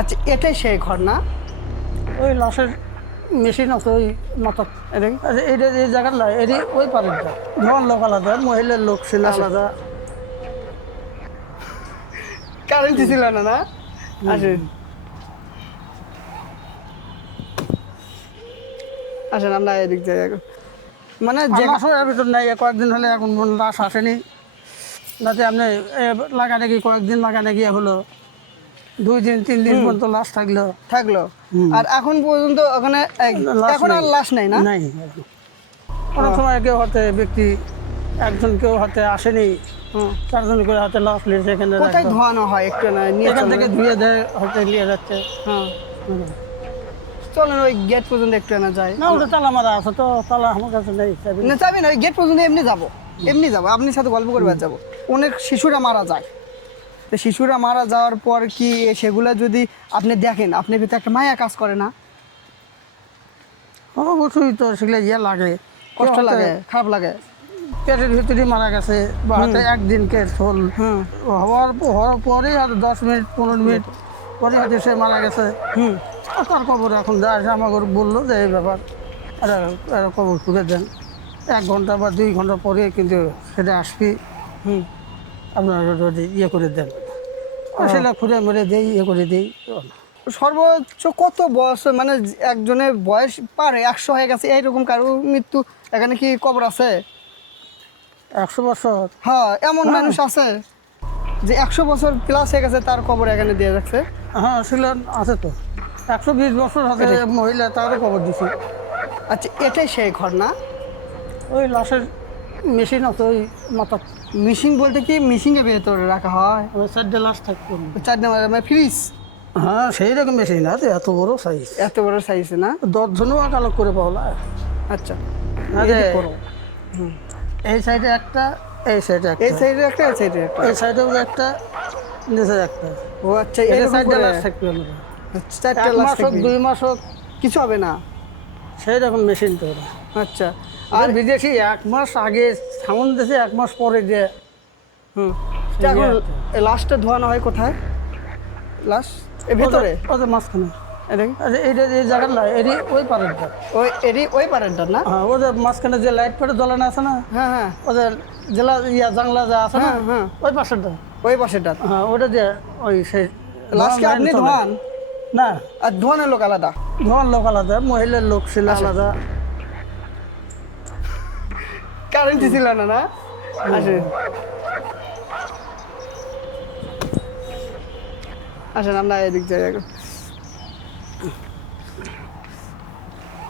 আচ্ছা, এটাই সেই ঘর না? ওই লাশের মেশিন আছে ওই মাথা। এটা এই জায়গার না, এটি ওই পারেরটা। ধোয়ার লোক আলাদা, মহিলার লোক ছিল আচ্ছা। আলাদা। কারেন্টই ছিল না, না? আসেন আসেন, আমরা এদিক যাই এখন। মানে যে লাশও এর ভিতর নাই, কয়েকদিন হলে এখন লাশ আসেনি। যাতে আপনি লাগানে গিয়ে কয়েকদিন লাগানে গিয়ে হলো 2 দিন 3 দিন পর্যন্ত লাশ থাকলো। থাকলো, আর এখন পর্যন্ত ওখানে লাশ এখন আর নেই। লাশ নাই, না? নাই। অনেক সময় কেউ হাতে ব্যক্তি একজন কেউ হাতে আসেনি, হুম। 4 জন করে হাতে লাশ নিয়ে সেখানে কোথায় রাখলো। ধোয়ানো হয় একটু না নিয়ে এখান চলেন? থেকে ধুয়ে দেয় হতে নিয়ে যাচ্ছে। হ্যাঁ, হুম। চলেন ওই গেট পর্যন্ত একটু না যাই। না ওটা তালা মারা আছে তো, তালা আমার কাছে নেই, চাবি না নেই। যাবি না, ওই গেট পর্যন্ত এমনি যাবো, এমনি যাবো, আপনার সাথে গল্প করবার যাবো। অনেক শিশুরা মারা যায়, তো শিশুরা মারা যাওয়ার পর কি সেগুলা যদি আপনি দেখেন, আপনার ভিতরে একটা মায়া কাজ করে না? অবশ্যই তো সেগুলো লাগে, কষ্ট কেউ হয়তো লাগে, খারাপ লাগে। পেটের ভিতরে মারা গেছে বা হয়তো একদিন কেস হল হুম হওয়ার পরে আর 10 মিনিট 15 মিনিট পরে হয়তো সে মারা গেছে। হুম আর তার কবর এখন যা আসে আমাকে বললো যে এই ব্যাপার, এরা কবর খুঁজে দেন 1 ঘন্টা বা 2 ঘন্টা পরে কিন্তু সেটা আসবি, হুম আপনারা যদি ইয়ে করে দেন সেটা খুঁড়ে মেরে দেই, ইয়ে করে দিই। সর্বোচ্চ কত বয়স, মানে একজনের বয়স পারে 100 হয়ে গেছে এইরকম কারো মৃত্যু এখানে কি কবর আছে? 100 বছর? হ্যাঁ, এমন হ্যাঁ। মানুষ আছে যে 100 বছর প্লাস হয়ে গেছে, তার কবর এখানে দিয়ে রাখছে? হ্যাঁ ছিলেন, আছে তো। 120 বছর আছে মহিলা, তারও কবর দিছি। আচ্ছা, এটাই সেই ঘর না? ওই লাশের মেশিন আছে ওই মাথা। মিশিং বলতে কি মিশিংয়ের ভেতরে রাখা হয়? ওই 4টে লাশ থাকতো। 4 নম্বর মানে ফ্রিজ? হ্যাঁ সেই রকম মেশিন আছে, এত বড় সাইজ। এত বড় সাইজে না? 10 জনও আলোক করে পাওলা। আচ্ছা, আরে করো। এই সাইডে একটা, এই সাইডে একটা, এই সাইডে একটা, এই সাইডে একটা। এই সাইডেও একটা, নিচে একটা। ও আচ্ছা, এই এরকম 4টে করে লাশ থাকবে আমরা। 4টা 1 লাশ মাস হোক থাকবে, 2 মাস হোক, কিছু হবে না? সেই রকম মেশিন তো ওরা। আচ্ছা, আর বিদেশি 1 মাস আগে সামন দেশে 1 মাস পরে যে। হুম। তা এখন এই লাশটা ধোয়ানো হয় কোথায়? লাশ এর ভেতরে? ওদের মাঝখানে। এটা কি? আচ্ছা এইটা এই জায়গার না, এটি ওই পারেরটা। ওই এরই ওই পারেনটা না? হ্যাঁ ওদের মাঝখানে যে লাইট ফাইট জ্বলানো আছে না, হ্যাঁ হ্যাঁ ওদের জেলা জাংলা যা আছে না, হ্যাঁ, হ্যাঁ। ওই পাশেরটা। ওই পাশেটা। হ্যাঁ ওটা দিয়ে ওই সেই লাশকে ধোঁয়ার আপনি লাইন চলে। ধোয়ান না, আর ধোয়ানোর লোক আলাদা? ধোঁয়ার লোক আলাদা, মহিলার লোক ছিল আচ্ছা। আলাদা। কারেন্টই ছিল না, না? আসেন আসেন, আমরা এদিক যাই এখন।